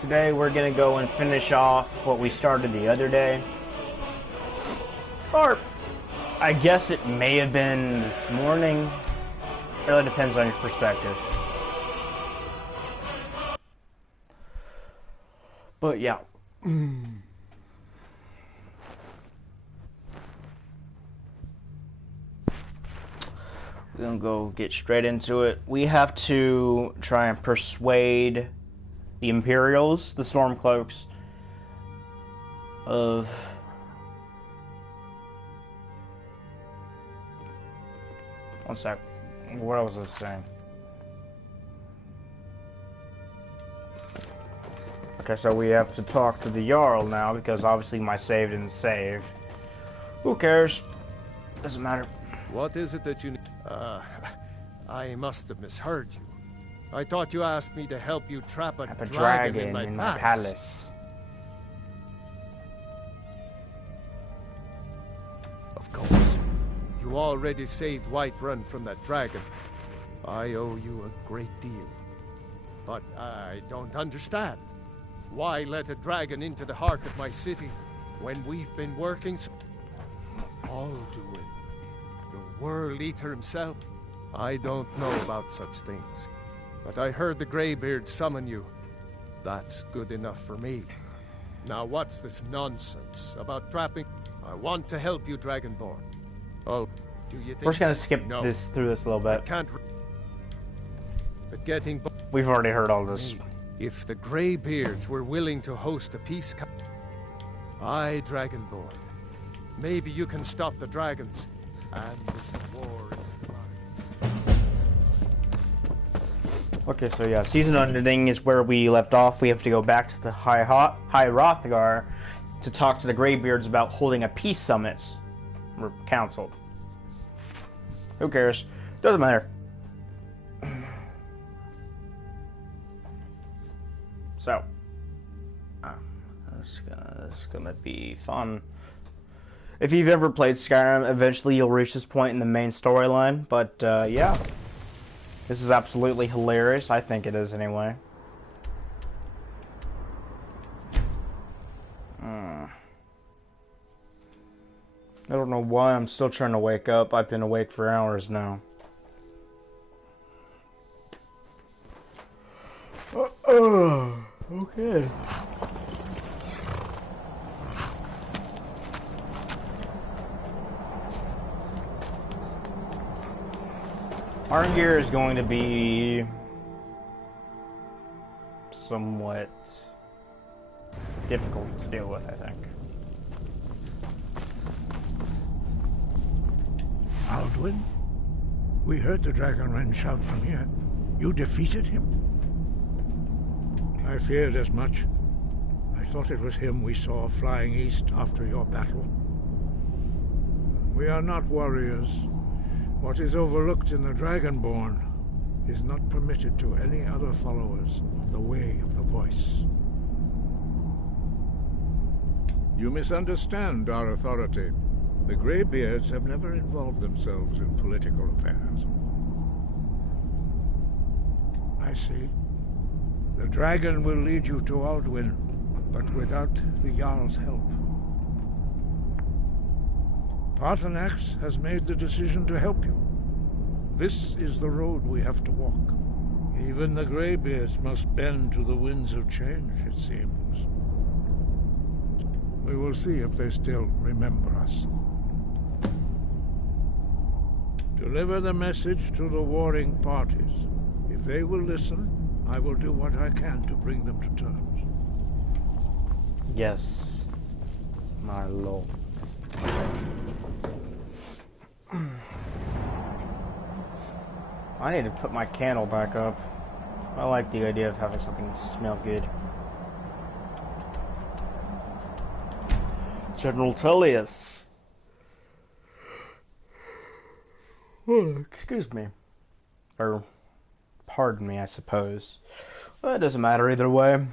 Today we're gonna go and finish off what we started the other day. Or, I guess it may have been this morning. It really depends on your perspective. But yeah. We're gonna go get straight into it. We have to try and persuade the Imperials, the Stormcloaks, of one sec. What was I saying? Okay, so we have to talk to the Jarl now because obviously my save didn't save. Who cares? Doesn't matter. What is it that you need? I must have misheard you. I thought you asked me to help you trap a dragon in my palace. Of course. You already saved Whiterun from that dragon. I owe you a great deal. But I don't understand. Why let a dragon into the heart of my city when we've been working so... Alduin, the World Eater himself. I don't know about such things. But I heard the Greybeard summon you. That's good enough for me. Now what's this nonsense about trapping? I want to help you, Dragonborn. Oh, do you think... We're just gonna skip through this a little bit. I can't... But getting... We've already heard all this. If the Greybeards were willing to host a peace... Aye, Dragonborn. Maybe you can stop the dragons and this war. Okay, so yeah, season ending is where we left off. We have to go back to the High Hrothgar to talk to the Greybeards about holding a peace summit. Or council. Who cares? Doesn't matter. So, it's gonna be fun. If you've ever played Skyrim, eventually you'll reach this point in the main storyline. But yeah. This is absolutely hilarious. I think it is anyway. I don't know why I'm still trying to wake up. I've been awake for hours now. Okay. Arngir is going to be somewhat difficult to deal with, I think. Alduin? We heard the Dragonren shout from here. You defeated him? I feared as much. I thought it was him we saw flying east after your battle. We are not warriors. What is overlooked in the Dragonborn is not permitted to any other followers of the Way of the Voice. You misunderstand our authority. The Greybeards have never involved themselves in political affairs. I see. The dragon will lead you to Alduin, but without the Jarl's help. Paarthurnax has made the decision to help you. This is the road we have to walk. Even the Greybeards must bend to the winds of change, it seems. We will see if they still remember us. Deliver the message to the warring parties. If they will listen, I will do what I can to bring them to terms. Yes, my lord. I need to put my candle back up. I like the idea of having something smell good. General Tullius. Oh, excuse me. Or, pardon me, I suppose. Well, it doesn't matter either way.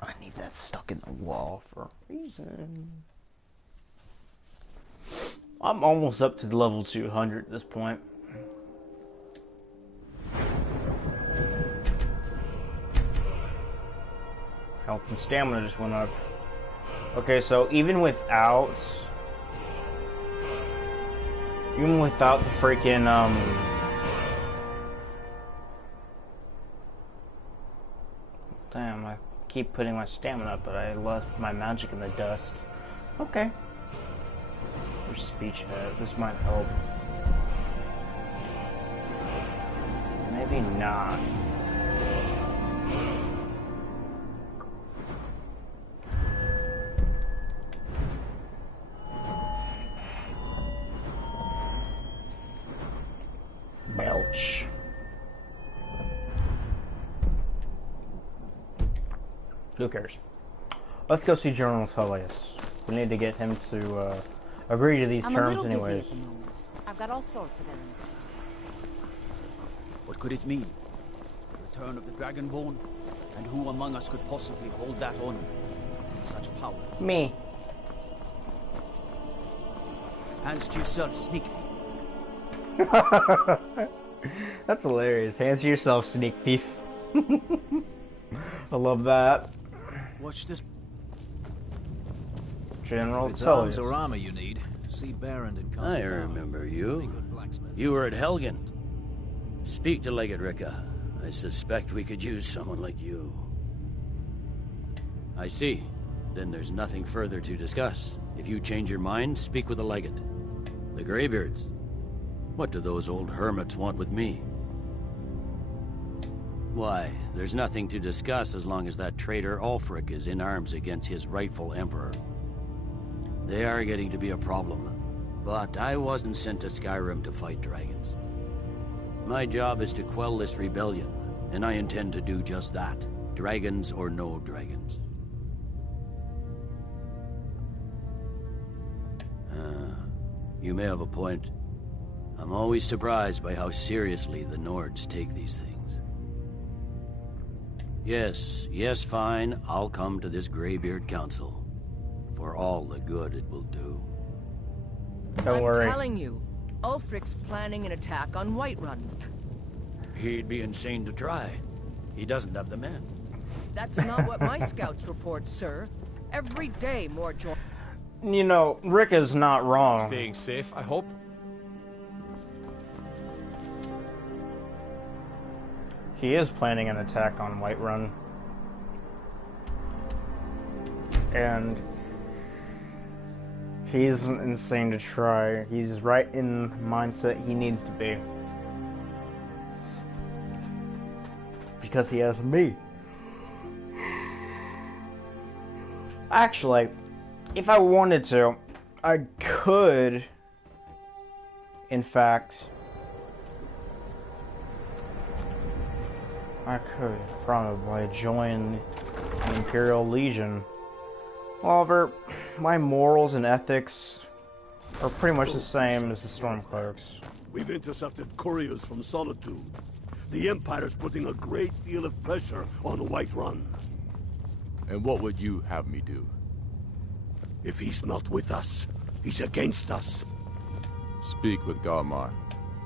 I need that stuck in the wall for a reason. I'm almost up to level 200 at this point. Health and stamina just went up. Okay, so even without the freaking damn, I keep putting my stamina up, but I left my magic in the dust. Okay. There's speech head. This might help. Maybe not. Belch. Who cares? Let's go see General Tullius. We need to get him to agree to these terms anyways. Busy at the moment. I've got all sorts of errands. What could it mean? The return of the Dragonborn? And who among us could possibly hold that honor in such power? Me. Hands to yourself, sneak thief. That's hilarious. Hands to yourself, sneak thief. I love that. Watch this. General If it's arms Tullius. or armor you need, see Baron and I remember you. You were at Helgen. Speak to Legate Ricka. I suspect we could use someone like you. I see. Then there's nothing further to discuss. If you change your mind, speak with the Legate. The Greybeards. What do those old hermits want with me? Why, there's nothing to discuss as long as that traitor Ulfric is in arms against his rightful emperor. They are getting to be a problem. But I wasn't sent to Skyrim to fight dragons. My job is to quell this rebellion, and I intend to do just that. Dragons or no dragons. You may have a point. I'm always surprised by how seriously the Nords take these things. Yes, fine. I'll come to this Greybeard Council. For all the good it will do. Don't worry. I'm telling you, Ulfric's planning an attack on Whiterun. He'd be insane to try. He doesn't have the men. That's not what my scouts report, sir. Every day more join. You know, Rick is not wrong. Staying safe, I hope. He is planning an attack on Whiterun. And he's insane to try. He's right in the mindset he needs to be. Because he has me. Actually, if I wanted to, I could, in fact, I could probably join the Imperial Legion. However, my morals and ethics are pretty much the same as the Stormcloaks. We've intercepted couriers from Solitude. The Empire's putting a great deal of pressure on Whiterun. And what would you have me do? If he's not with us, he's against us. Speak with Galmar.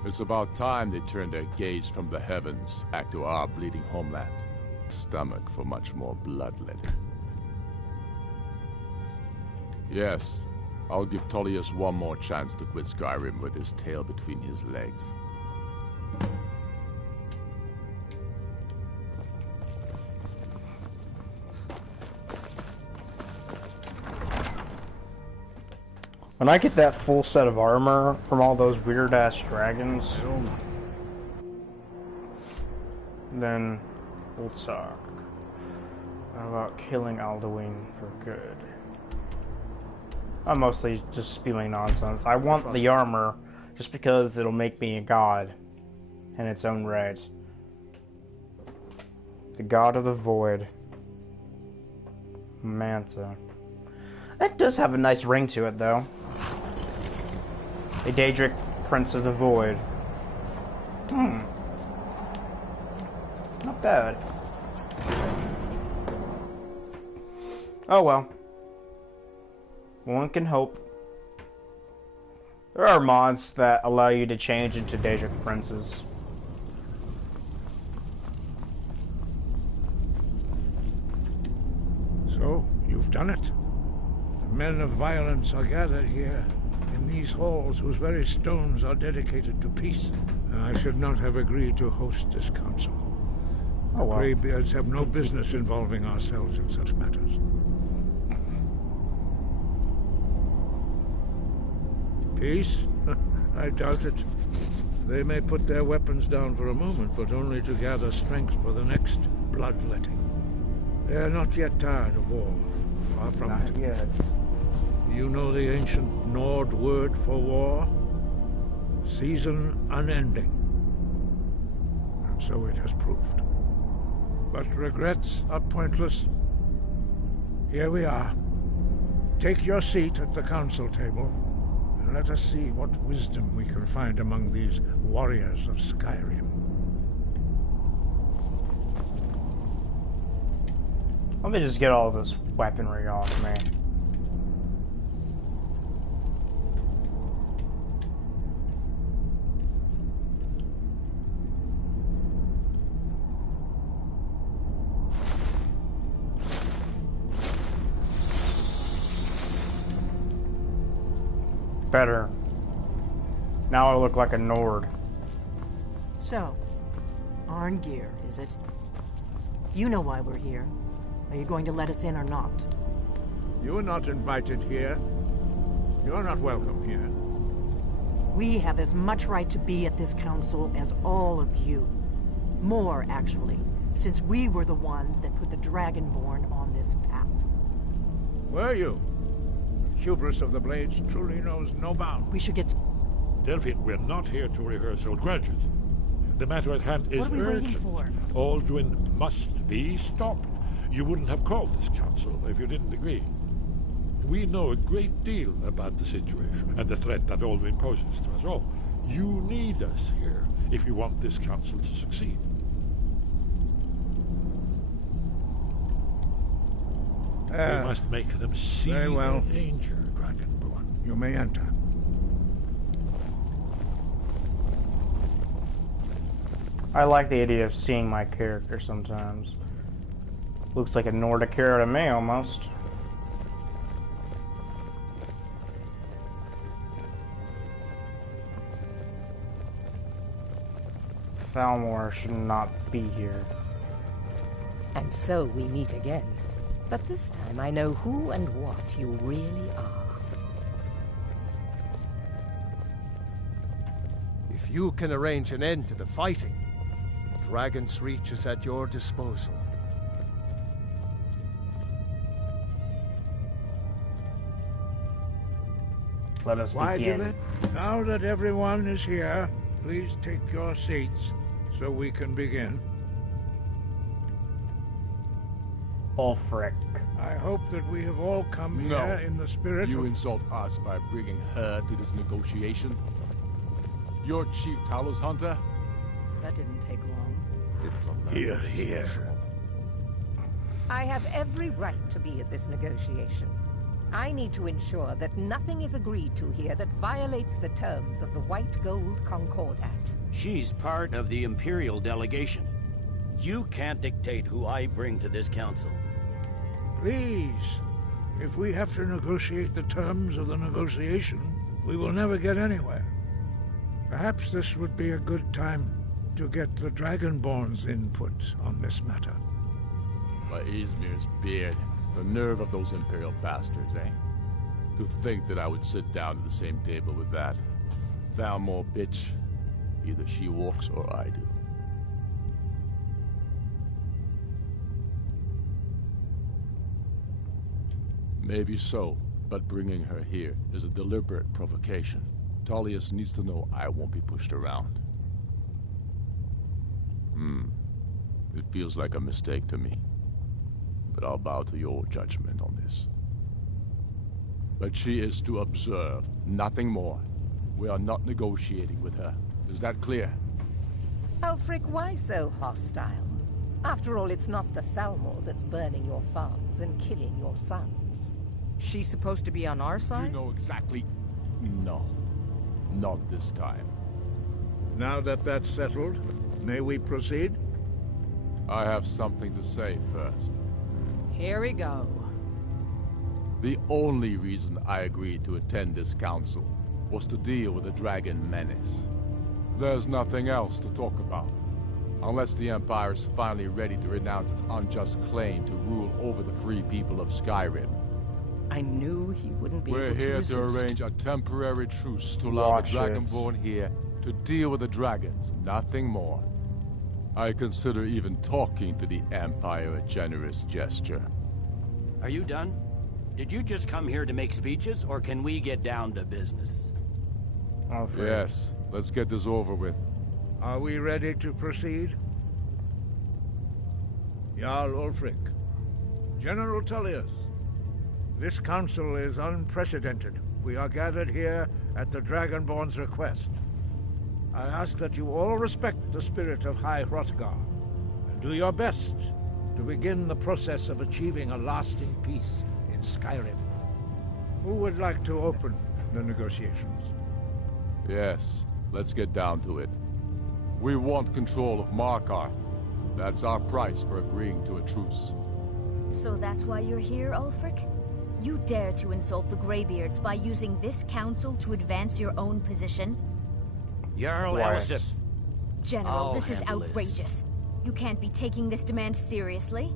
It's about time they turned their gaze from the heavens back to our bleeding homeland. Stomach for much more bloodletting. Yes, I'll give Tullius one more chance to quit Skyrim with his tail between his legs. When I get that full set of armor from all those weird-ass dragons, then we'll talk about killing Alduin for good. I'm mostly just spewing nonsense. I want the armor just because it'll make me a god in its own right. The god of the void. Manta. That does have a nice ring to it, though. The Daedric Prince of the Void. Not bad. Oh well. One can hope. There are mods that allow you to change into Daedric Princes. So, you've done it. The men of violence are gathered here, in these halls whose very stones are dedicated to peace. I should not have agreed to host this council. Oh, well. Greybeards have no business involving ourselves in such matters. Peace? I doubt it. They may put their weapons down for a moment, but only to gather strength for the next bloodletting. They are not yet tired of war. Far from it. Not yet. You know the ancient Nord word for war? Season unending. And so it has proved. But regrets are pointless. Here we are. Take your seat at the council table, and let us see what wisdom we can find among these warriors of Skyrim. Let me just get all this weaponry off me. Better. Now I look like a Nord. So, Arngeir, is it? You know why we're here. Are you going to let us in or not? You are not invited here. You are not welcome here. We have as much right to be at this council as all of you. More, actually, since we were the ones that put the Dragonborn on this path. Were you? The hubris of the Blades truly knows no bounds. We should get... Delphine, we're not here to rehearse old grudges. The matter at hand is What are we urgent. waiting for? Alduin must be stopped. You wouldn't have called this council if you didn't agree. We know a great deal about the situation and the threat that Alduin poses to us all. You need us here if you want this council to succeed. We must make them see very well. the danger, Dragonborn. You may enter. I like the idea of seeing my character sometimes. Looks like a Nordic hero to me, almost. Thalmor should not be here. And so we meet again. But this time I know who and what you really are. If you can arrange an end to the fighting, Dragon's Reach is at your disposal. Let us Why begin. do that? Now that everyone is here, please take your seats so we can begin. Ulfric. I hope that we have all come here in the spirit You of... insult us by bringing her to this negotiation? You're Chief Talos Hunter? That didn't take long. Here, here. I have every right to be at this negotiation. I need to ensure that nothing is agreed to here that violates the terms of the White Gold Concordat. She's part of the Imperial delegation. You can't dictate who I bring to this council. Please, if we have to negotiate the terms of the negotiation, we will never get anywhere. Perhaps this would be a good time to get the Dragonborn's input on this matter. By Izmir's beard, the nerve of those Imperial bastards, eh? To think that I would sit down at the same table with that Thalmor bitch. Either she walks or I do. Maybe so, but bringing her here is a deliberate provocation. Tullius needs to know I won't be pushed around. It feels like a mistake to me. But I'll bow to your judgment on this. But she is to observe, nothing more. We are not negotiating with her. Is that clear? Ulfric, why so hostile? After all, it's not the Thalmor that's burning your farms and killing your sons. She's supposed to be on our You side? know exactly... No. Not this time. Now that that's settled, may we proceed? I have something to say first. Here we go. The only reason I agreed to attend this council was to deal with the dragon menace. There's nothing else to talk about. Unless the Empire is finally ready to renounce its unjust claim to rule over the free people of Skyrim. I knew he wouldn't be We're able to here resist. to arrange a temporary truce to allow the Watch it. Dragonborn here to deal with the dragons, nothing more. I consider even talking to the Empire a generous gesture. Are you done? Did you just come here to make speeches, or can we get down to business? Yes, let's get this over with. Are we ready to proceed? Jarl Ulfric, General Tullius, this council is unprecedented. We are gathered here at the Dragonborn's request. I ask that you all respect the spirit of High Hrothgar, and do your best to begin the process of achieving a lasting peace in Skyrim. Who would like to open the negotiations? Yes, let's get down to it. We want control of Markarth. That's our price for agreeing to a truce. So that's why you're here, Ulfric? You dare to insult the Greybeards by using this council to advance your own position? Jarl Elisif. General, this is handle this. outrageous. You can't be taking this demand seriously.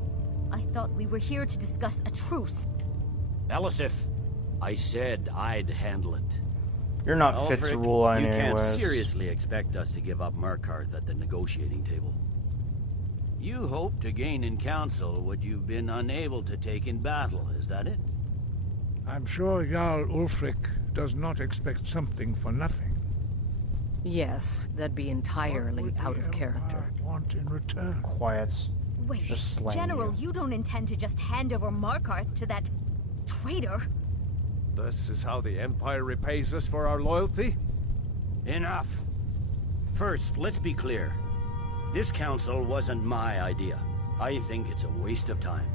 I thought we were here to discuss a truce. Elisif, I said I'd handle it. You're not fit to rule on you can't anyways. seriously expect us to give up Markarth at the negotiating table. You hoped to gain in council what you've been unable to take in battle, is that it? I'm sure Jarl Ulfric does not expect something for nothing. Yes, that'd be entirely out of character. Want in return? Quiet. Wait, Just slaying General, you. you don't intend to just hand over Markarth to that traitor? This is how the Empire repays us for our loyalty? Enough. First, let's be clear. This council wasn't my idea. I think it's a waste of time.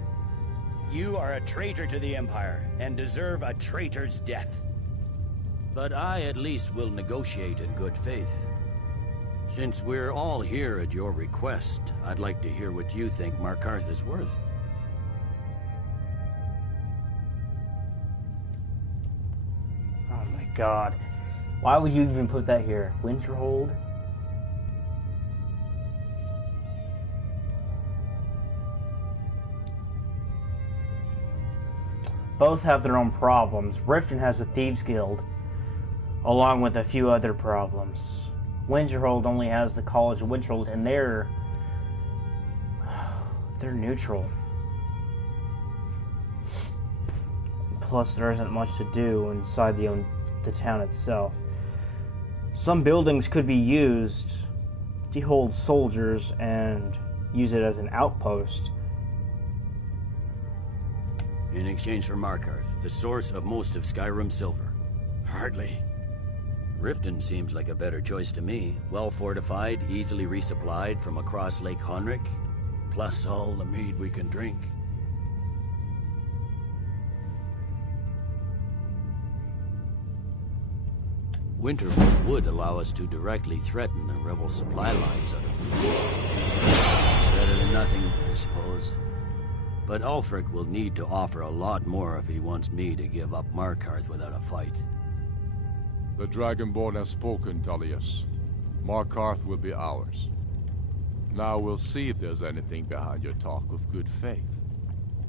You are a traitor to the Empire, and deserve a traitor's death. But I at least will negotiate in good faith. Since we're all here at your request, I'd like to hear what you think Markarth is worth. Oh my god. Why would you even put that here? Winterhold? Both have their own problems. Riften has a Thieves Guild, along with a few other problems. Winterhold only has the College of Winterhold, and they're neutral. Plus, there isn't much to do inside the town itself. Some buildings could be used to hold soldiers and use it as an outpost. In exchange for Markarth, the source of most of Skyrim's silver. Hardly. Riften seems like a better choice to me. Well fortified, easily resupplied from across Lake Honric, plus all the mead we can drink. Winterhold would allow us to directly threaten the rebel supply lines out of better than nothing, I suppose. But Ulfric will need to offer a lot more if he wants me to give up Markarth without a fight. The Dragonborn has spoken, Tullius. Markarth will be ours. Now we'll see if there's anything behind your talk of good faith.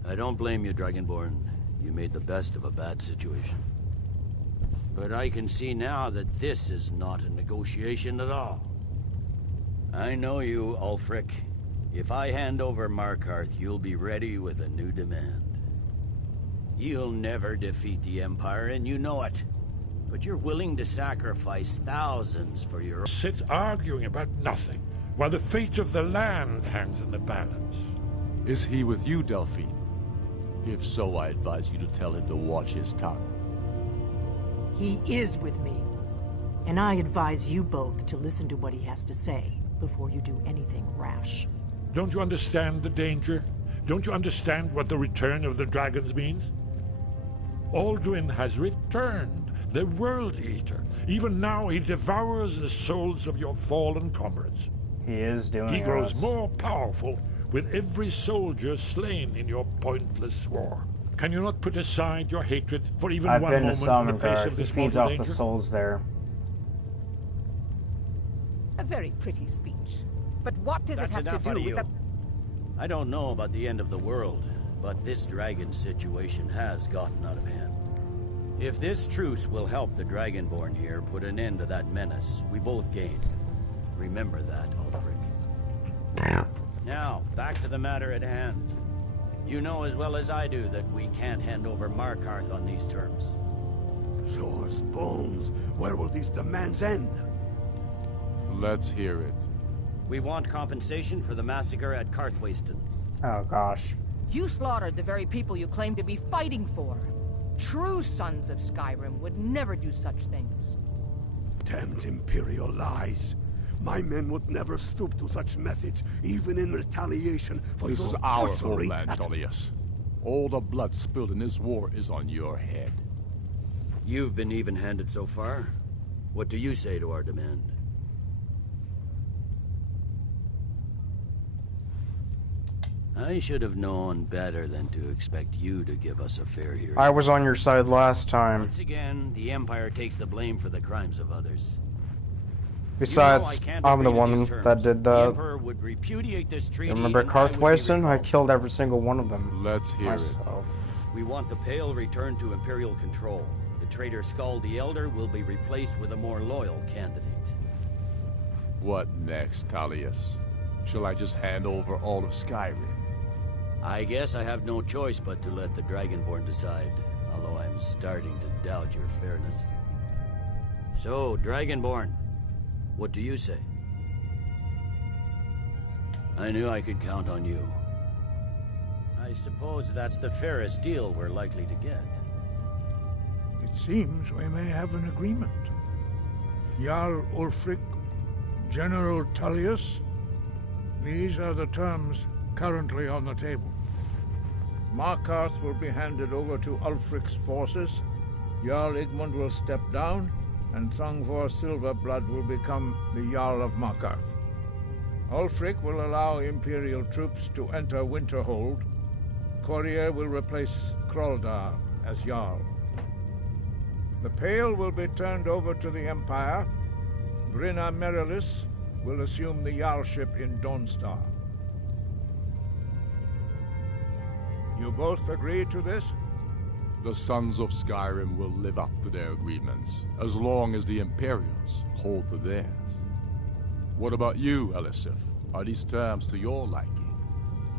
I don't blame you, Dragonborn. You made the best of a bad situation. But I can see now that this is not a negotiation at all. I know you, Ulfric. If I hand over Markarth, you'll be ready with a new demand. You'll never defeat the Empire, and you know it. But you're willing to sacrifice thousands for your... Sit arguing about nothing, while the fate of the land hangs in the balance. Is he with you, Delphine? If so, I advise you to tell him to watch his tongue. He is with me. And I advise you both to listen to what he has to say before you do anything rash. Don't you understand the danger? Don't you understand what the return of the dragons means? Alduin has returned, the World Eater. Even now he devours the souls of your fallen comrades. He is doing it. He grows more powerful with every soldier slain in your pointless war. Can you not put aside your hatred for even I've one been to moment in the face Summerguard. of He this feeds mortal off danger? the souls there. A very pretty speech. But what does it That's have to enough do out of with you. a... I don't know about the end of the world, but this dragon situation has gotten out of hand. If this truce will help the Dragonborn here put an end to that menace, we both gain. Remember that, Ulfric. Now, back to the matter at hand. You know as well as I do that we can't hand over Markarth on these terms. Show us bones. Where will these demands end? Let's hear it. We want compensation for the massacre at Karthwasten. Oh gosh. You slaughtered the very people you claim to be fighting for. True sons of Skyrim would never do such things. Damned Imperial lies. My men would never stoop to such methods, even in retaliation for This your is our butchery homeland, at- Tullius. All the blood spilled in this war is on your head. You've been even-handed so far. What do you say to our demand? I should have known better than to expect you to give us a fair hearing. I was on your side last time. Once again, the Empire takes the blame for the crimes of others. Besides, I'm the one that did The the... Emperor would repudiate this treaty. Remember and I would be Karthwasten? I recalled. killed every single one of them. Let's hear it. myself. We want the Pale returned to Imperial control. The traitor Skull the Elder will be replaced with a more loyal candidate. What next, Tullius? Shall I just hand over all of Skyrim? I guess I have no choice but to let the Dragonborn decide, although I'm starting to doubt your fairness. So, Dragonborn, what do you say? I knew I could count on you. I suppose that's the fairest deal we're likely to get. It seems we may have an agreement. Jarl Ulfric, General Tullius, these are the terms currently on the table. Markarth will be handed over to Ulfric's forces, Jarl Igmund will step down, and Thongvor Silverblood will become the Jarl of Markarth. Ulfric will allow Imperial troops to enter Winterhold. Courier will replace Kraldar as Jarl. The Pale will be turned over to the Empire. Brynna Merilis will assume the Jarlship in Dawnstar. You both agree to this? The Sons of Skyrim will live up to their agreements, as long as the Imperials hold to theirs. What about you, Elisif? Are these terms to your liking?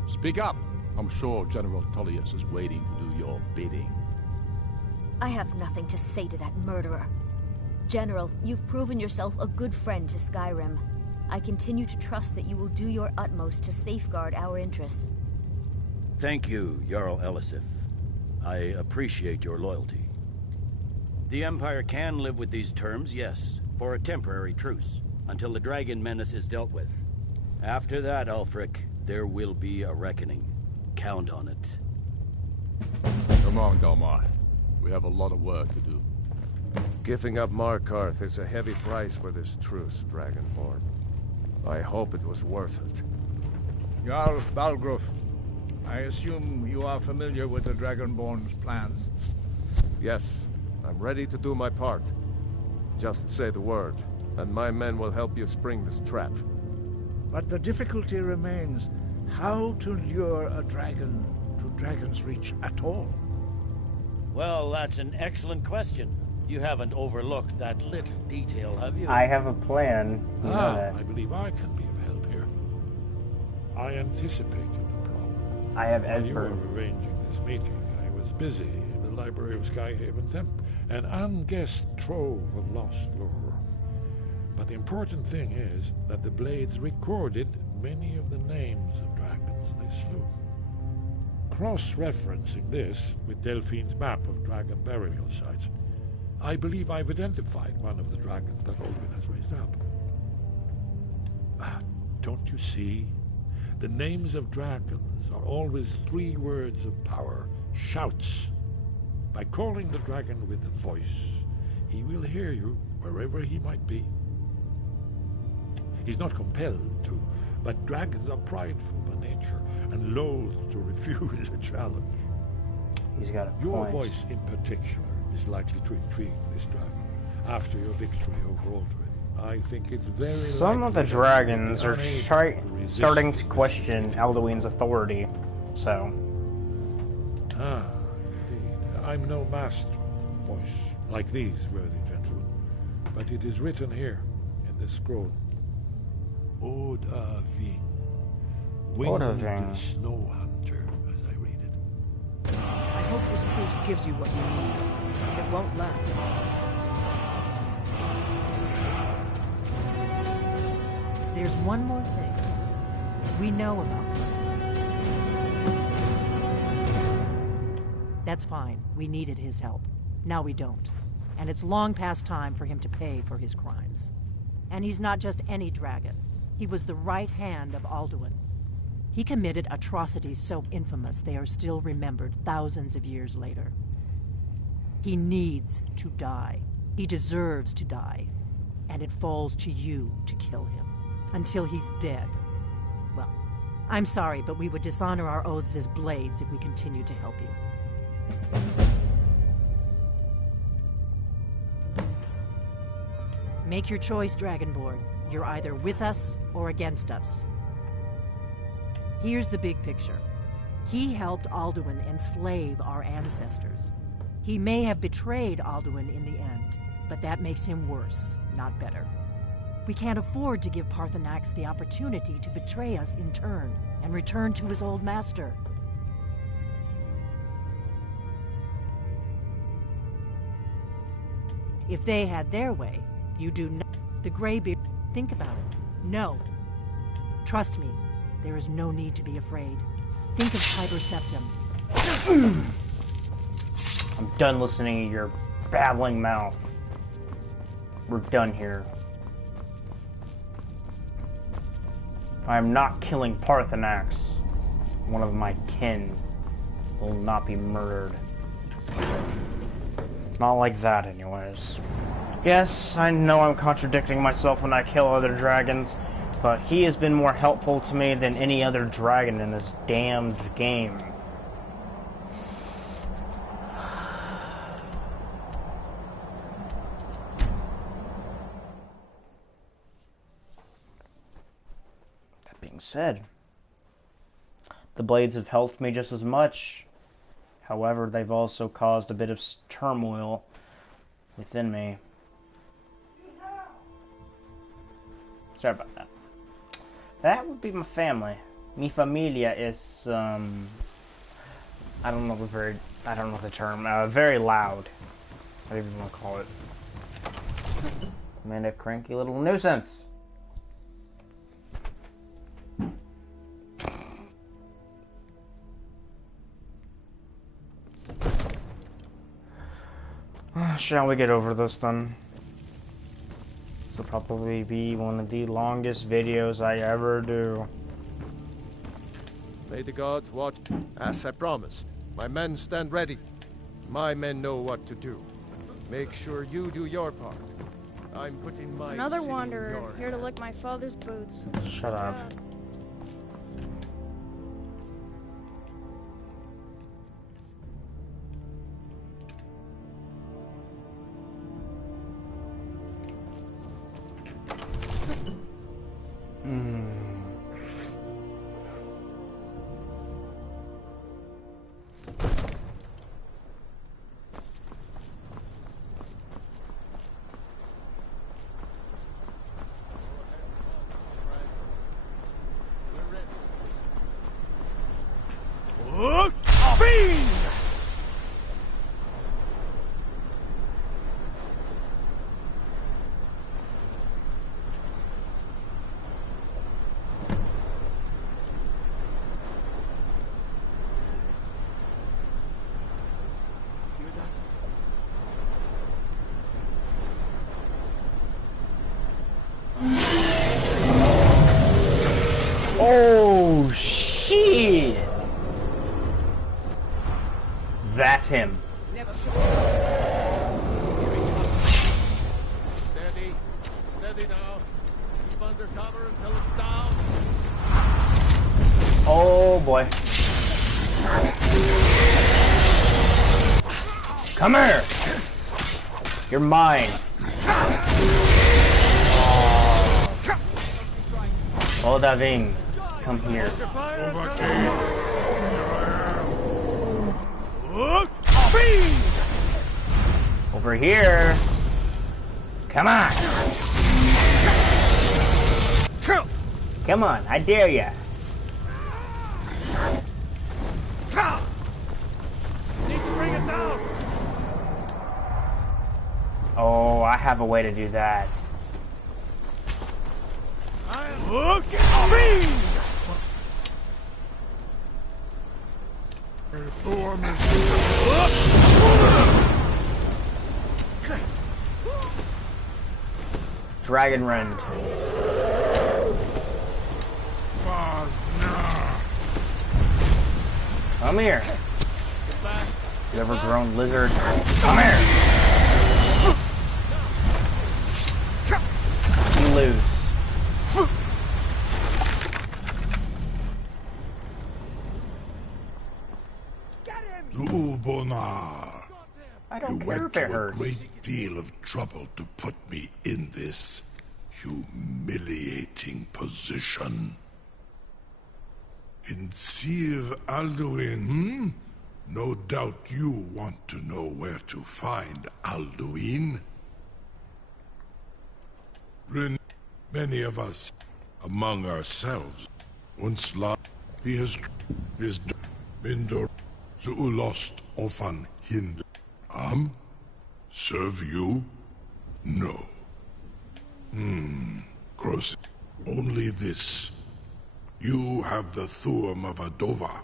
Speak up! I'm sure General Tullius is waiting to do your bidding. I have nothing to say to that murderer. General, you've proven yourself a good friend to Skyrim. I continue to trust that you will do your utmost to safeguard our interests. Thank you, Jarl Elisif. I appreciate your loyalty. The Empire can live with these terms, yes, for a temporary truce, until the dragon menace is dealt with. After that, Ulfric, there will be a reckoning. Count on it. Come on, Dalmar. We have a lot of work to do. Giving up Markarth is a heavy price for this truce, Dragonborn. I hope it was worth it. Jarl Balgruf, I assume you are familiar with the Dragonborn's plan. Yes, I'm ready to do my part. Just say the word, and my men will help you spring this trap. But the difficulty remains how to lure a dragon to Dragon's Reach at all. Well, that's an excellent question. You haven't overlooked that little detail, have you? I have a plan. You know that. I believe I can be of help here. I anticipated the problem. I have While you were Esbern. arranging this meeting, I was busy in the library of Skyhaven Temp, an unguessed trove of lost lore. But the important thing is that the Blades recorded many of the names of dragons they slew. Cross-referencing this with Delphine's map of dragon burial sites, I believe I've identified one of the dragons that Alduin has raised up. Don't you see? The names of dragons are always 3 words of power, shouts. By calling the dragon with a voice, he will hear you wherever he might be. He's not compelled to, but dragons are prideful by nature and loath to refuse a challenge. He's got a Your point. voice in particular is likely to intrigue this dragon. After your victory over Alduin, I think it's very Some of the likely that dragons you will are be unable to resist starting to the question message. Alduin's authority, so... Ah, indeed. I'm no master of voice, like these worthy gentlemen, but it is written here in this scroll. Odaving, winged snow hunter, as I read it. I hope this truce gives you what you need. It won't last. There's one more thing. We know about him. That's fine. We needed his help. Now we don't. And it's long past time for him to pay for his crimes. And he's not just any dragon. He was the right hand of Alduin. He committed atrocities so infamous they are still remembered thousands of years later. He needs to die. He deserves to die. And it falls to you to kill him. Until he's dead. Well, I'm sorry, but we would dishonor our oaths as blades if we continued to help you. Make your choice, Dragonborn. You're either with us or against us. Here's the big picture. He helped Alduin enslave our ancestors. He may have betrayed Alduin in the end, but that makes him worse, not better. We can't afford to give Parthenax the opportunity to betray us in turn and return to his old master. If they had their way, you do not. The Greybeard, think about it. No. Trust me, there is no need to be afraid. Think of Tiber Septim. I'm done listening to your babbling mouth. We're done here. I am not killing Parthenax. One of my kin will not be murdered. Not like that, anyways. Yes, I know I'm contradicting myself when I kill other dragons, but he has been more helpful to me than any other dragon in this damned game. That being said, the blades have helped me just as much. However, they've also caused a bit of turmoil within me. Sorry about that. That would be my family. Mi familia is, I don't know the term, very loud. What do you even want to call it? I'm in a cranky little nuisance. Shall we get over this then? This will probably be one of the longest videos I ever do. May the gods watch. As I promised, my men stand ready. My men know what to do. Make sure you do your part. I'm putting my Another city in wanderer, your here to hands. lick my father's boots. Shut up. Oh shit! That's him. Steady. Steady now. Keep under cover until it's down. Oh boy. Come here! You're mine. Oh, Daving, come here. Over here. Come on. Come on, I dare ya. Need to bring it down. Oh, I have a way to do that. Look at me! Dragon Rend. Come here. You ever grown lizard? Come here. You lose. Zubonar, I you don't care went if it to a hurts. great deal of trouble to put me in this humiliating position. In Sir Alduin, no doubt you want to know where to find Alduin. Many of us, among ourselves, once lost, he has been lost often hind. Serve you? No. Cross. Only this. You have the thumb of a dova,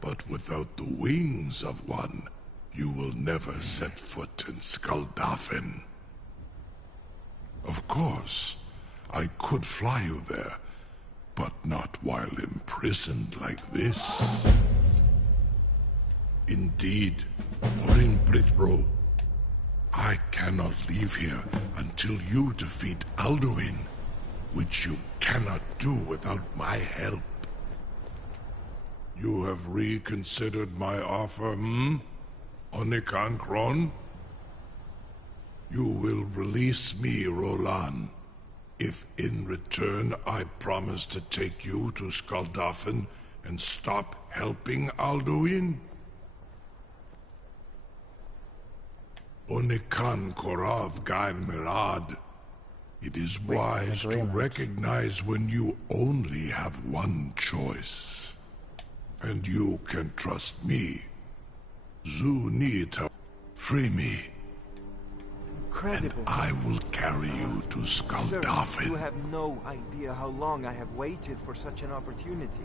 but without the wings of one, you will never set foot in Skuldafn. Of course, I could fly you there, but not while imprisoned like this. Indeed, Orin Britbro, I cannot leave here until you defeat Alduin, which you cannot do without my help. You have reconsidered my offer, Onikan Kron? You will release me, Roland, if in return I promise to take you to Skuldafn and stop helping Alduin? Onikan Korav Gair Mirad. It is wise to recognize when you only have one choice. And you can trust me. Zu Nita, free me. Incredible. And I will carry you to Skuldafn. Sir, you have no idea how long I have waited for such an opportunity.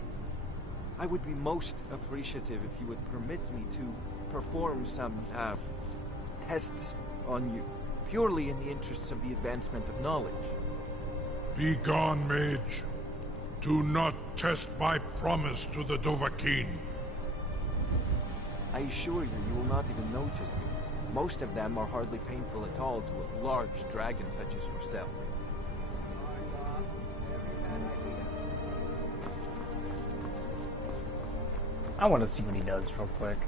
I would be most appreciative if you would permit me to perform some, tests on you, purely in the interests of the advancement of knowledge. Be gone, mage. Do not test my promise to the Dovahkiin. I assure you, you will not even notice me. Most of them are hardly painful at all to a large dragon such as yourself. I want to see what he does real quick.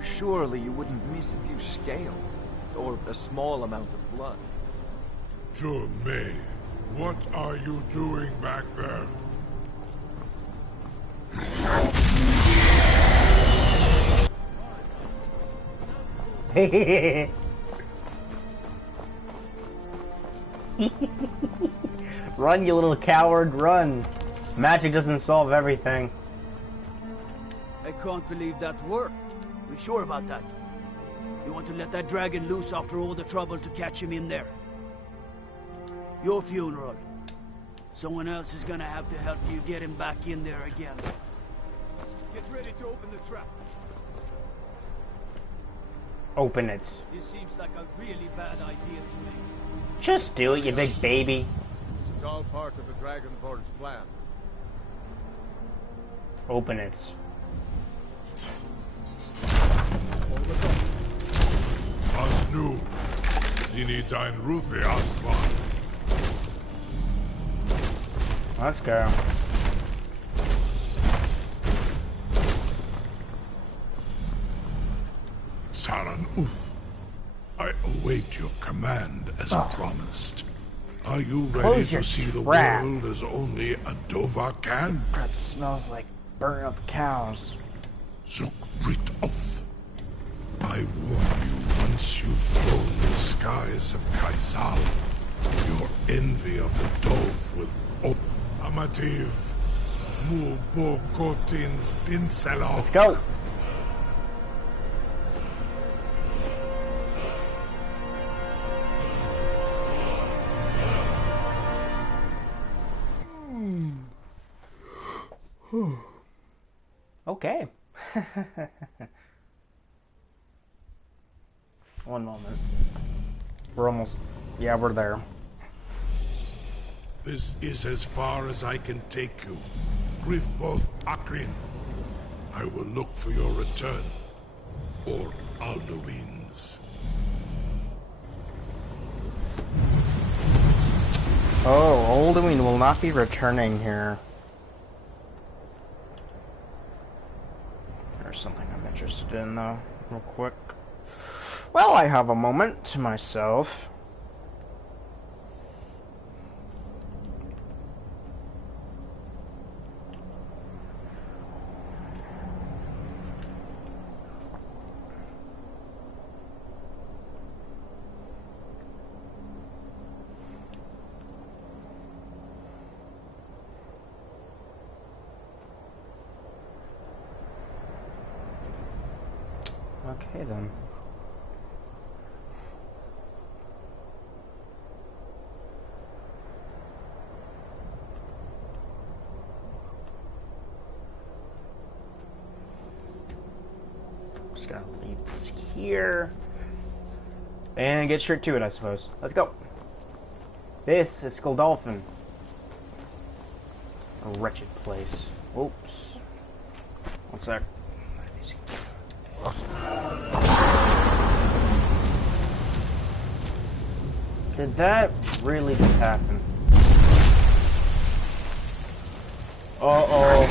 Surely you wouldn't miss a few scales, or a small amount of blood. May, what are you doing back there? Run, you little coward, run. Magic doesn't solve everything. I can't believe that worked. You sure about that? You want to let that dragon loose after all the trouble to catch him in there? Your funeral. Someone else is gonna have to help you get him back in there again. Get ready to open the trap. Open it. This seems like a really bad idea to me. Just do it, you big baby. This is all part of the Dragonborn's plan. Open it. Asnu, Dini Dein Rufe Astman. Let's go. Uth, I await your command as promised. Are you ready Close your to see the trap. world as only a Dova can? Breath smells like burnt up cows. Zuk Brit Oth. I warn you, once you've flown the skies of Kaisal, your envy of the Dove will Amativ Mu Bogotin Stinselo. Let's go. Okay. One moment. We're almost... Yeah, we're there. This is as far as I can take you. Grifboth Akrin. I will look for your return. Or Alduin's. Oh, Alduin will not be returning here. There's something I'm interested in, though, real quick. Well, I have a moment to myself. Okay, then. Just gotta leave this here. And get straight to it, I suppose. Let's go. This is Skuldolphin. A wretched place. Oops. One sec. Did that really just happen? Uh-oh.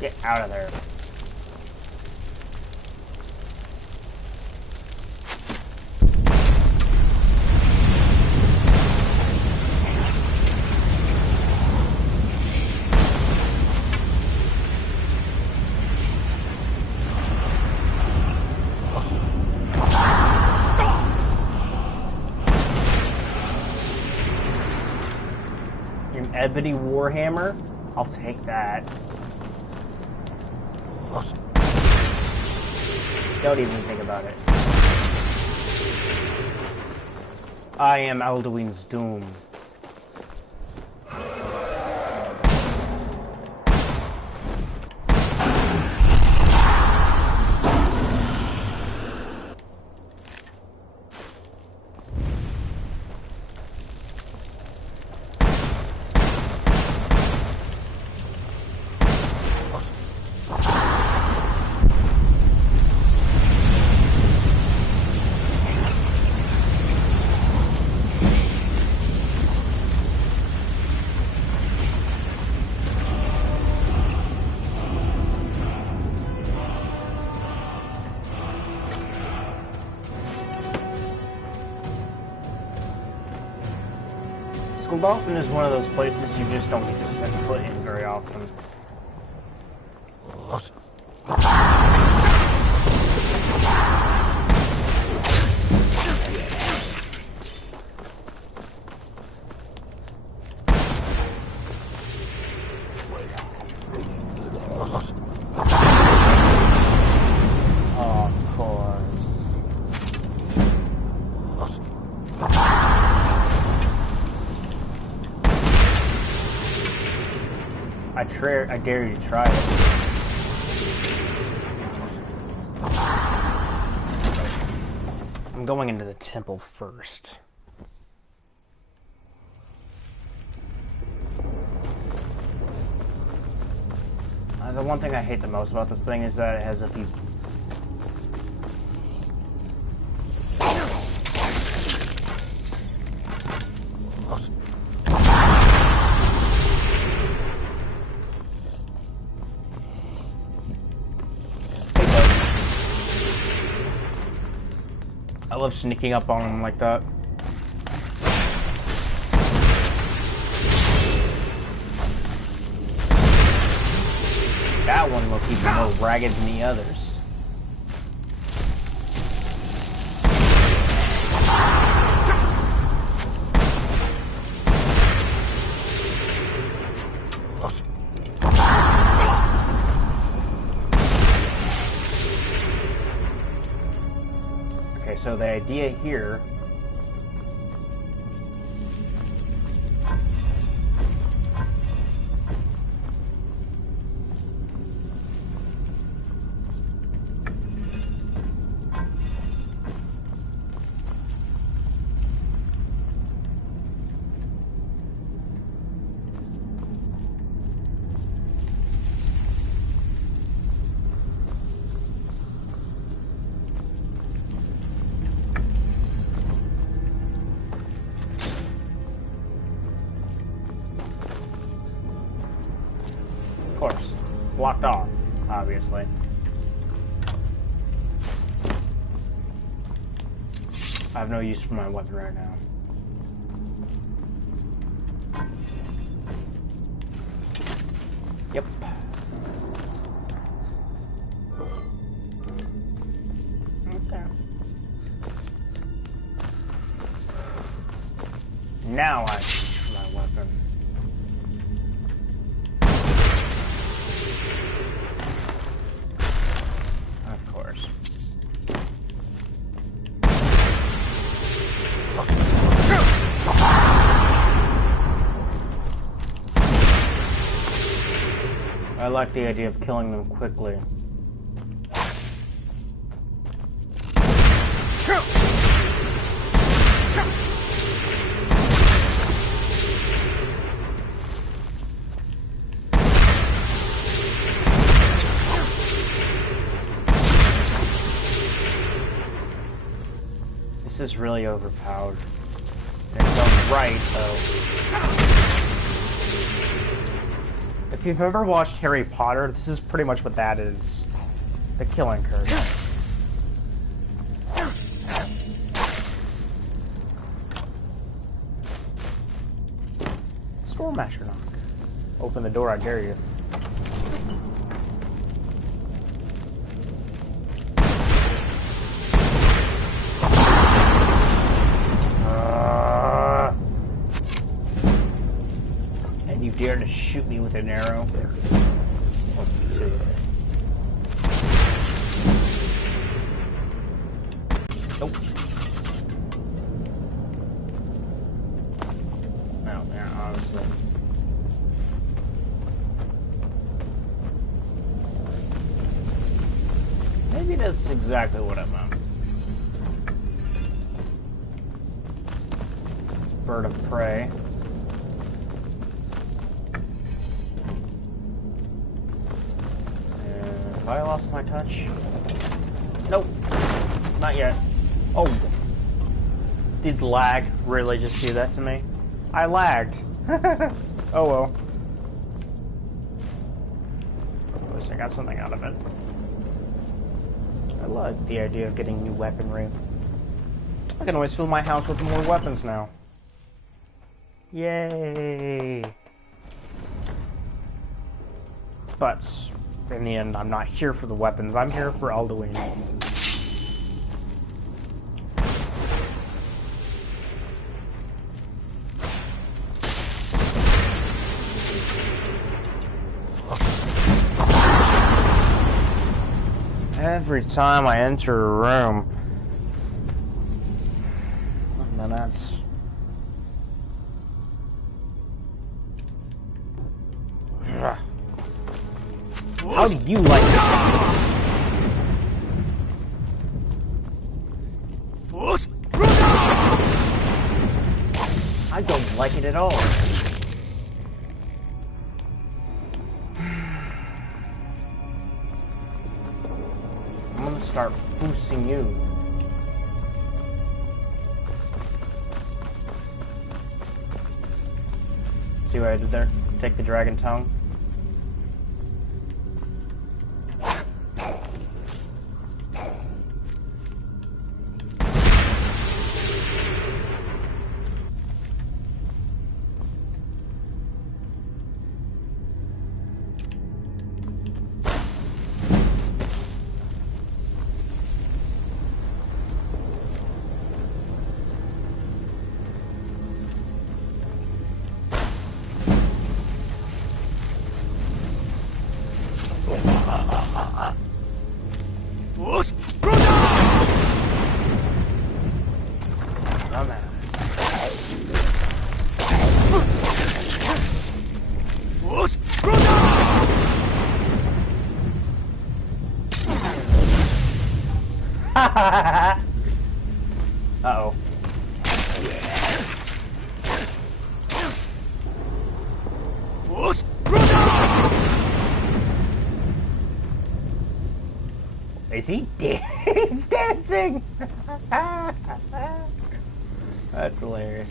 Get out of there. Ebony Warhammer? I'll take that. Don't even think about it. I am Alduin's doom. Skuldolphin is one of those places you just don't get to set foot in very often. Of course. I dare you to try it. I'm going into the temple first. The one thing I hate the most about this thing is that it has a few I love sneaking up on him like that. That one looks even more ragged than the others. Okay, so the idea here blocked off, obviously. I have no use for my weapon right now. Yep. Okay. Now I have use for my weapon. I like the idea of killing them quickly. This is really overpowered. It's done right, though. If you've ever watched Harry Potter, this is pretty much what that is. The killing curse. Stormmaster knock. Open the door, I dare you. And you dare to shoot me with an arrow? Nope. No, yeah, obviously. Maybe that's exactly what I meant. Bird of prey. And have I lost my touch? Nope. Not yet. Oh. Did lag really just do that to me? I lagged. Oh well. At least I got something out of it. I like the idea of getting new weaponry. I can always fill my house with more weapons now. Yay! But, in the end, I'm not here for the weapons. I'm here for Alduin. Every time I enter a room, and then that's... How do you like it? I don't like it at all. I'm gonna start boosting you. See what I did there? Take the dragon tongue. Uh-oh. Is he He's dancing! That's hilarious.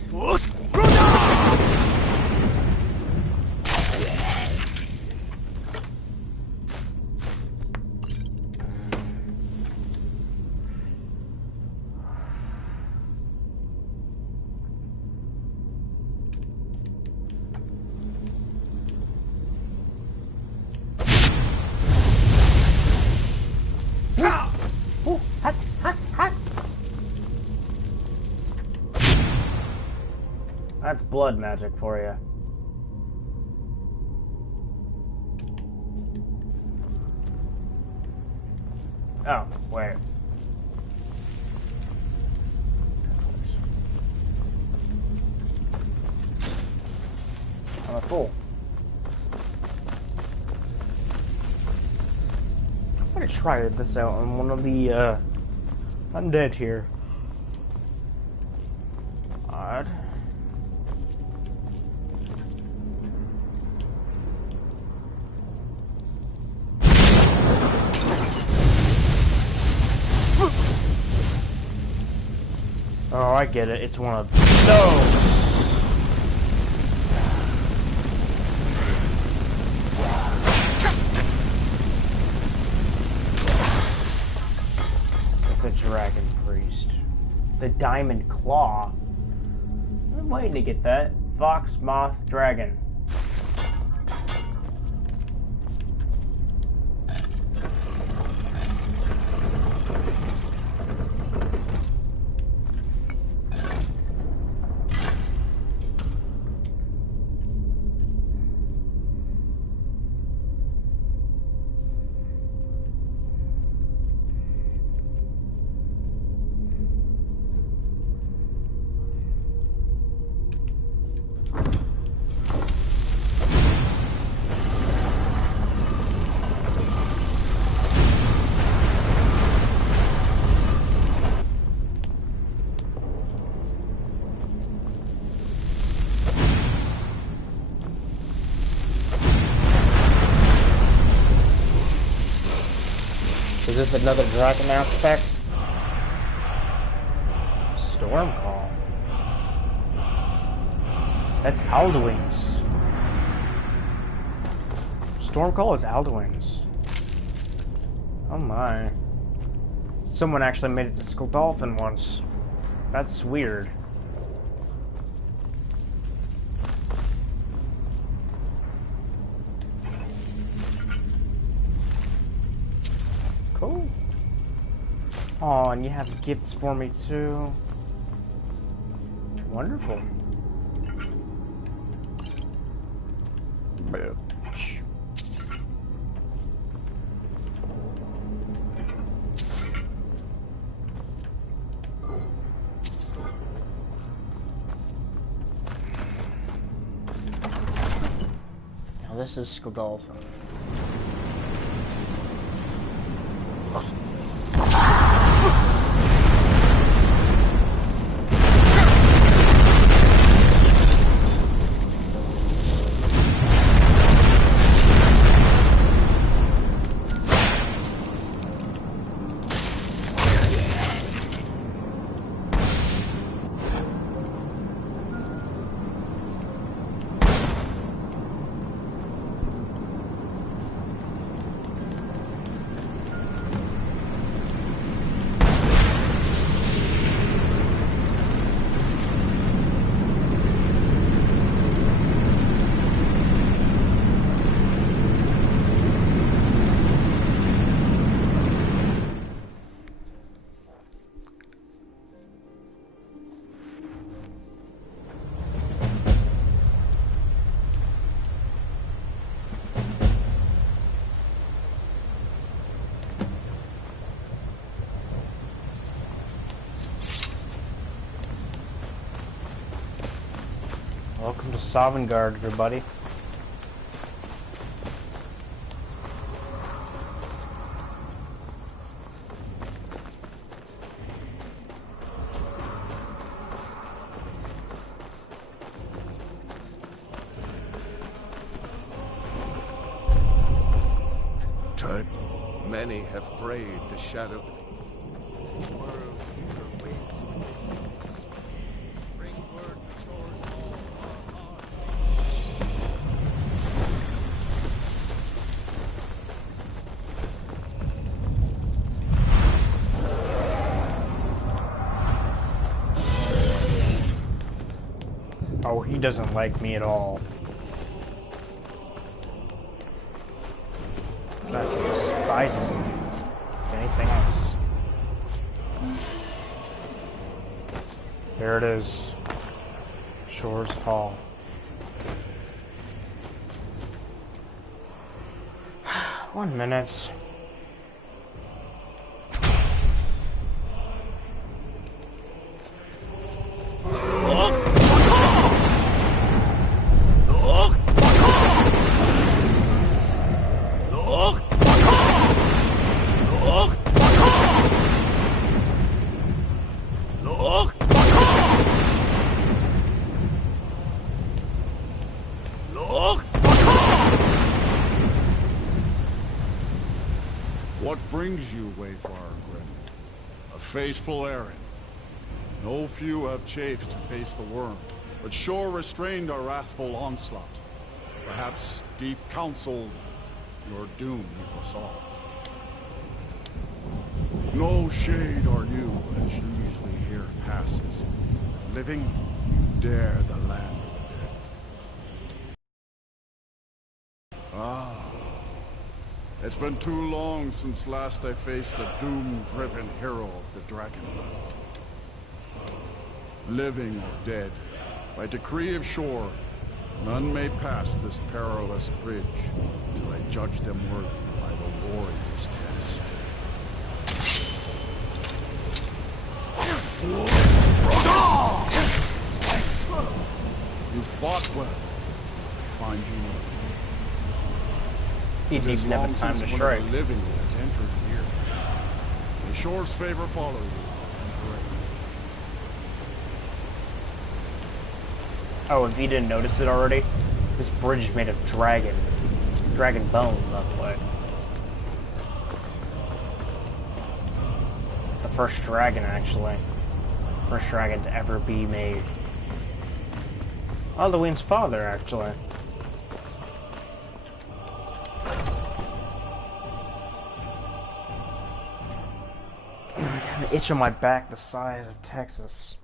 That's blood magic for you. Oh, wait. I'm a fool. I'm gonna try this out on one of the undead here. Odd. Oh, I get it. It's one of those. The dragon priest. The diamond claw. I'm waiting to get that. Fox, moth, dragon. Is this another dragon aspect? Stormcall. That's Alduin's. Stormcall is Alduin's. Oh my. Someone actually made it to Skull Dolphin once. That's weird. Cool. Oh, and you have gifts for me too. Wonderful. Now this is Skull Dolphin. Sovngarde, everybody. Time. Many have braved the shadow. Oh, he doesn't like me at all. That he despises me. If anything else. There it is. Shores Hall. One minute. What brings you, Wayfarer Grim? A fateful errand. No few have chafed to face the worm, but sure restrained our wrathful onslaught. Perhaps deep counseled your doom you foresaw. No shade are you, as usually here passes. Living, you dare the land of the dead. Ah. It's been too long since last I faced a doom-driven hero of the Dragonland. Living or dead, by decree of shore, none may pass this perilous bridge till I judge them worthy by the warrior's test. You fought well. I find you He didn't have the time to strike. Living has entered here. The shore's favor follow you. Oh, if you didn't notice it already, this bridge is made of dragon bone, by the way. The first dragon, actually. First dragon to ever be made. Alduin's father, actually. I got an itch on my back the size of Texas.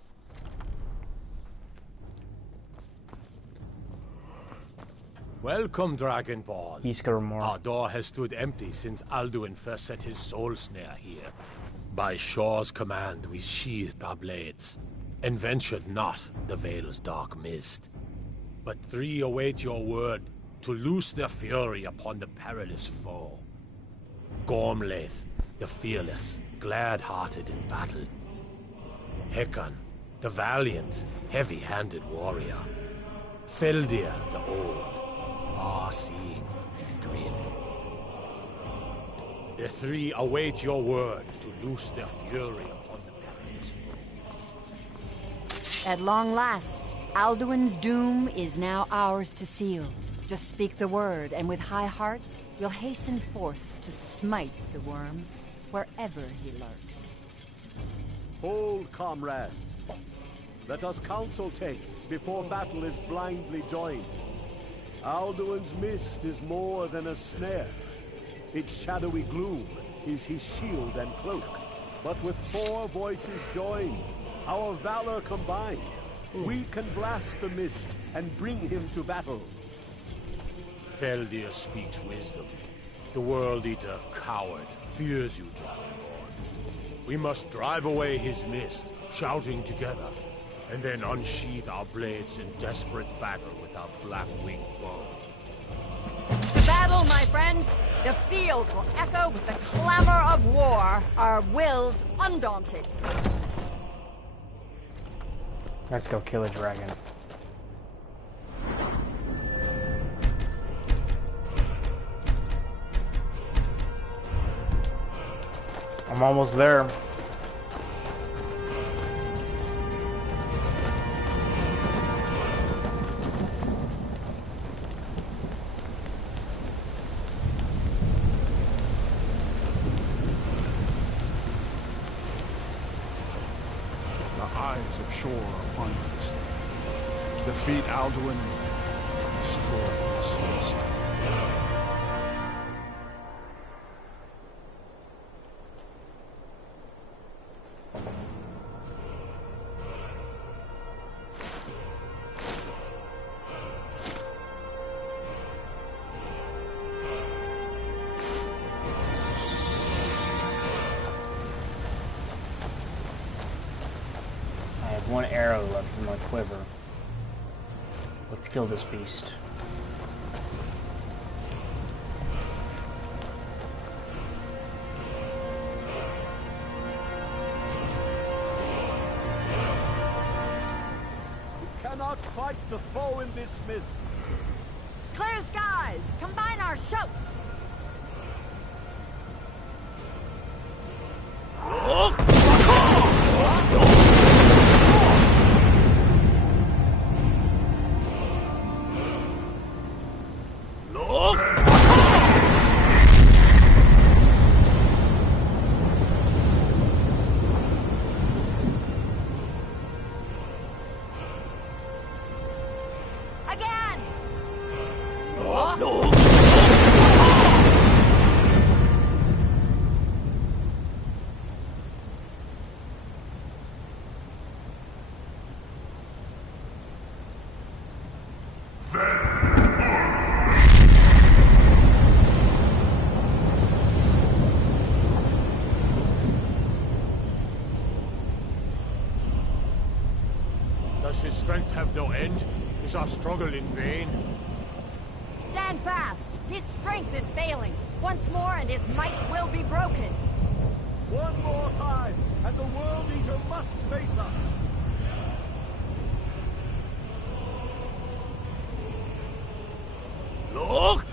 Welcome, Dragonborn. Skyrim. Our door has stood empty since Alduin first set his soul snare here. By Shaw's command, we sheathed our blades, and ventured not the Vale's dark mist. But three await your word to loose their fury upon the perilous foe. Gormlaith, the fearless, glad-hearted in battle. Hecon, the valiant, heavy-handed warrior. Feldir, the old, far-seeing and grim. The three await your word to loose their fury upon the perilous foe. At long last, Alduin's doom is now ours to seal. Just speak the word, and with high hearts, we'll hasten forth to smite the worm wherever he lurks. Hold, comrades. Let us counsel take before battle is blindly joined. Alduin's mist is more than a snare. Its shadowy gloom is his shield and cloak. But with 4 voices joined, our valor combined, we can blast the mist and bring him to battle. Feldir speaks wisdom. The World Eater, coward, fears you, Dragonborn. We must drive away his mist, shouting together, and then unsheath our blades in desperate battle with our black-winged foe. To battle, my friends! The field will echo with the clamor of war, our wills undaunted. Let's go kill a dragon. I'm almost there. The eyes of Shore are upon you this day. Defeat Alduin and destroy the Soul Stone. One arrow left in my quiver. Let's kill this beast. We cannot fight the foe in this mist. Clear skies! Combine our shouts! Does his strength have no end? Is our struggle in vain? Stand fast! His strength is failing. Once more and his might will be broken. One more time, and the World Eater must face us. Look!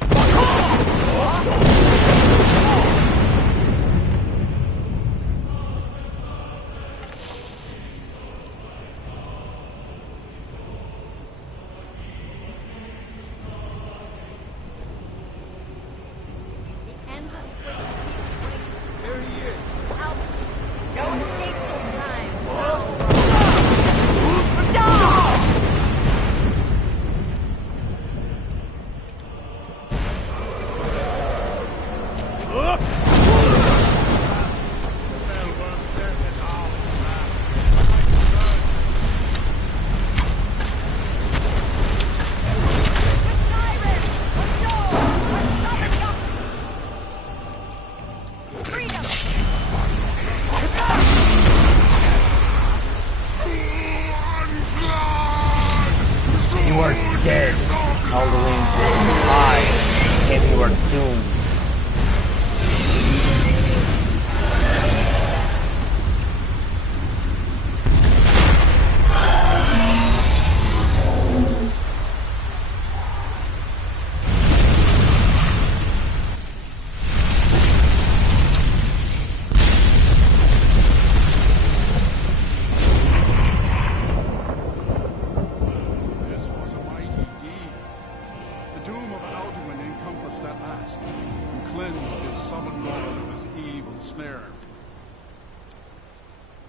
You are dead, Alduin. I am your doom.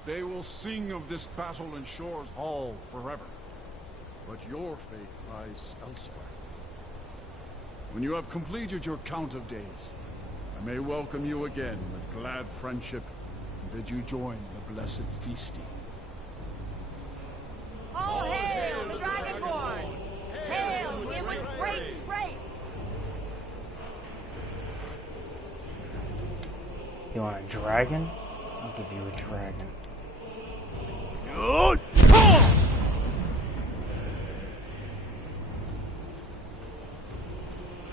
They will sing of this battle in Shore's Hall forever. But your fate lies elsewhere. When you have completed your count of days, I may welcome you again with glad friendship and bid you join the blessed feasting. All hail the Dragonborn! Hail him with great strength! You want a dragon? I'll give you a dragon.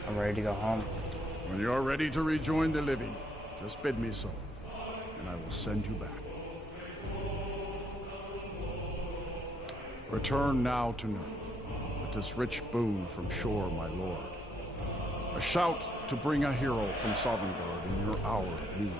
I'm ready to go home. When you are ready to rejoin the living, just bid me so, and I will send you back. Return now to Nurn, with this rich boon from Shore, my lord. A shout to bring a hero from Sovngarde in your hour of need.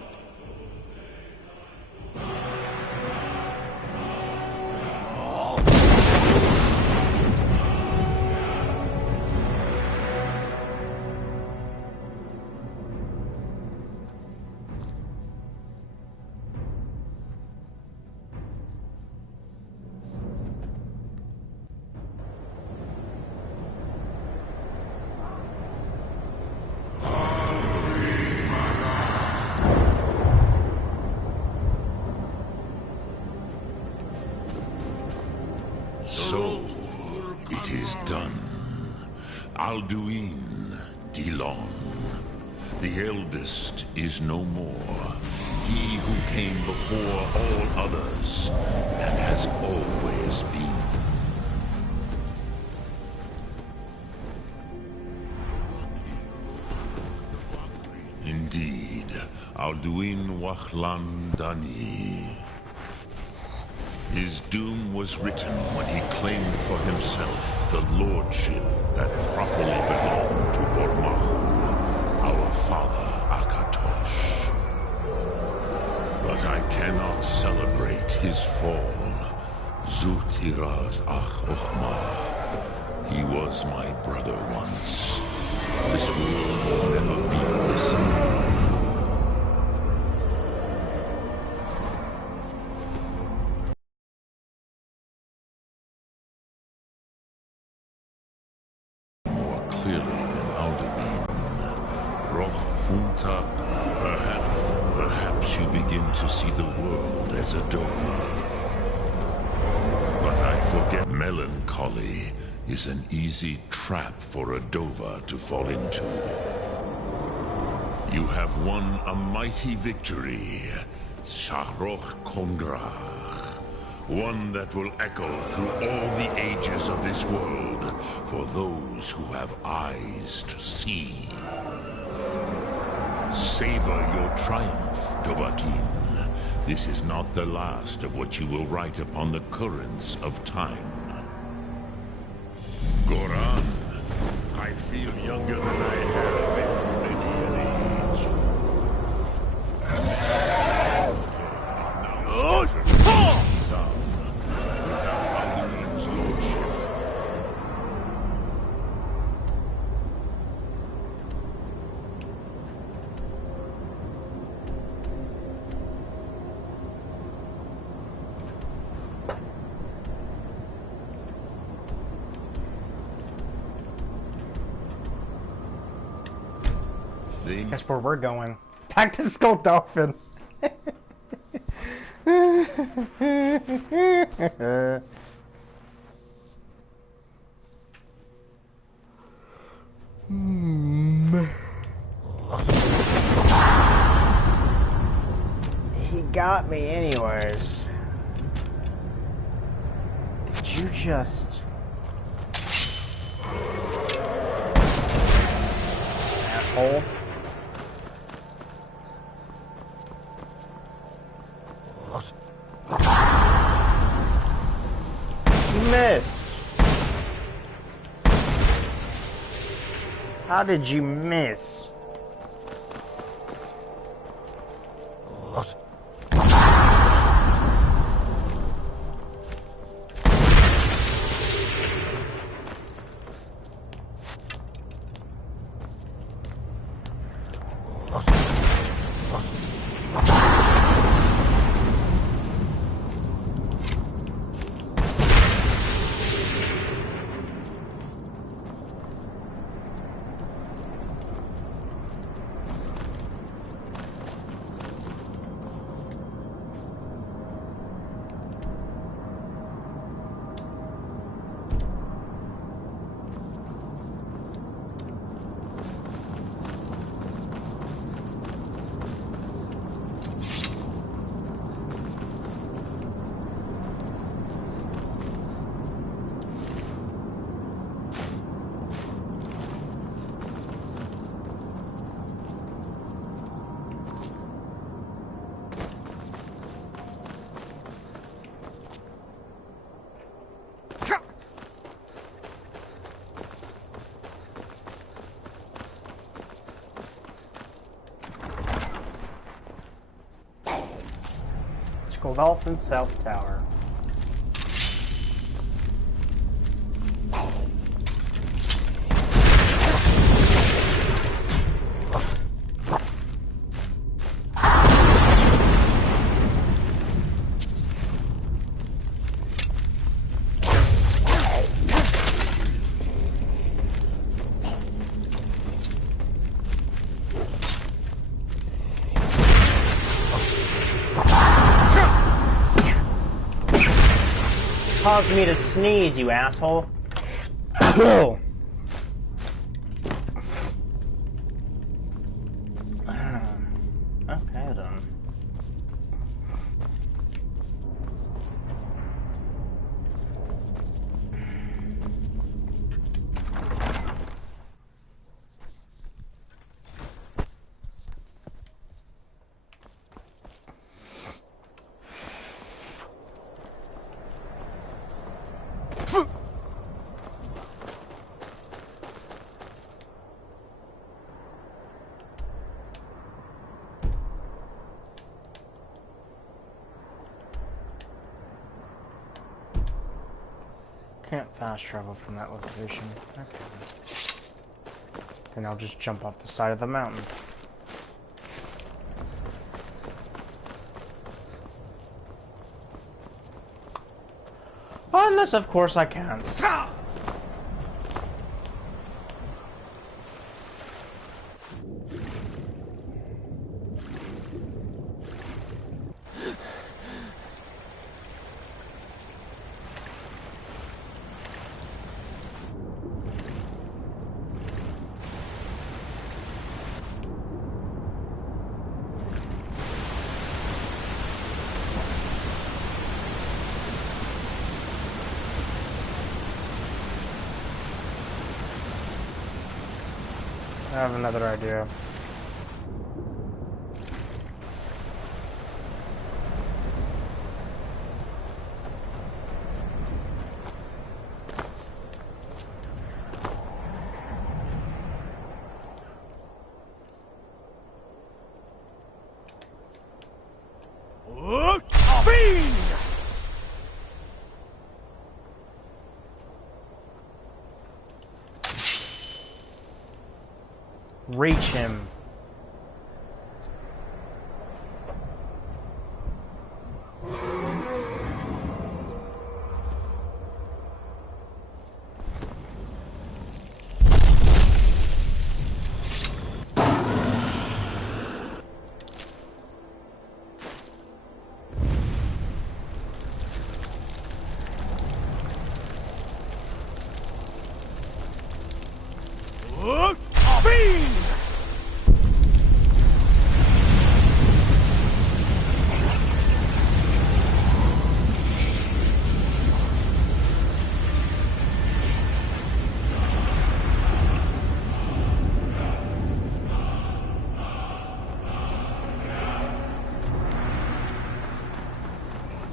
Alduin Dilon. The eldest is no more. He who came before all others, and has always been. Indeed, Alduin Wachlan Dani. His doom was written when he claimed for himself the lordship that properly belonged to Bormahu, our father Akatosh. But I cannot celebrate his fall. Zutiraz Ach Ochma. He was my brother once. This world will never be the same. More clearly than Alduin. Roch Funta, perhaps you begin to see the world as a Dova. But I forget melancholy is an easy trap for a Dova to fall into. You have won a mighty victory, Shahroch Kondrach. One that will echo through all the ages of this world for those who have eyes to see. Savor your triumph, Dovahkiin. This is not the last of what you will write upon the currents of time. Goran, I feel younger than I have in many an age. Without Alduin's lordship. That's where we're going. Back to Skull Dolphin. He got me anyways. Did you just... asshole? You missed. How did you miss? Dolphin South Tower. Caused me to sneeze, you asshole. can't fast travel from that location. Okay. Then I'll just jump off the side of the mountain. Unless, of course, I can't. I have another idea. Reach him.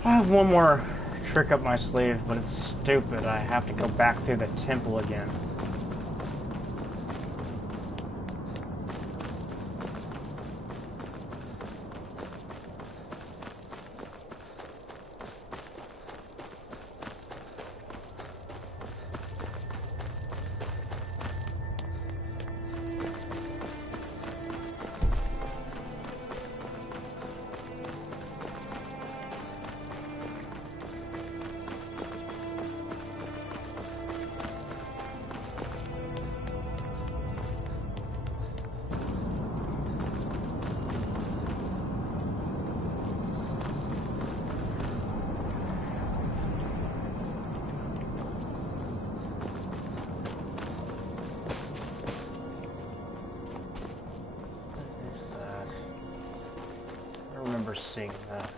I have one more trick up my sleeve, but it's stupid. I have to go back through the temple again. Seeing that.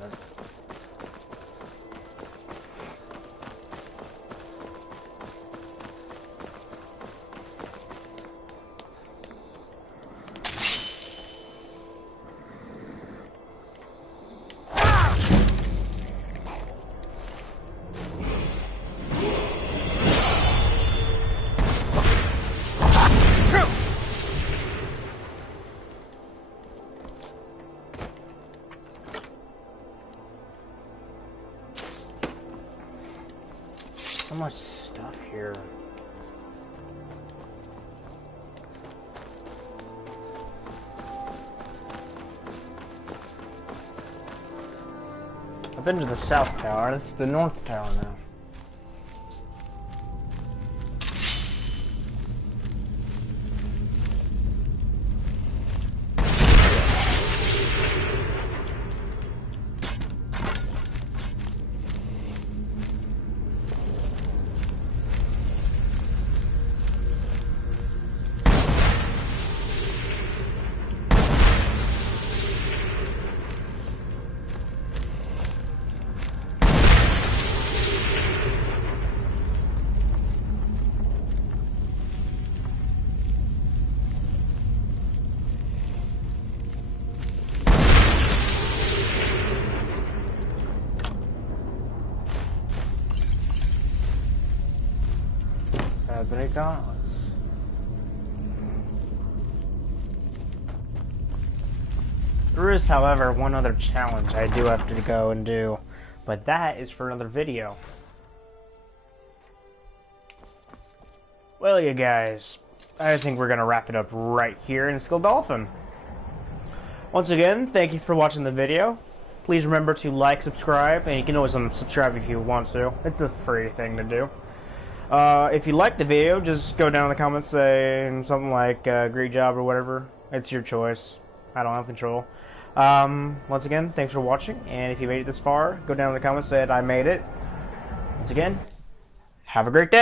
So much stuff here. I've been to the South Tower, this is the North Tower now. Gauntlets. There is, however, one other challenge I do have to go and do, but that is for another video. Well, you guys, I think we're gonna wrap it up right here in Skull Dolphin. Once again, thank you for watching the video. Please remember to like, subscribe, and you can always unsubscribe if you want to. It's a free thing to do. If you like the video, just go down in the comments saying something like great job or whatever. It's your choice. I don't have control. Once again, thanks for watching, and if you made it this far, go down in the comments and say I made it. Once again, have a great day.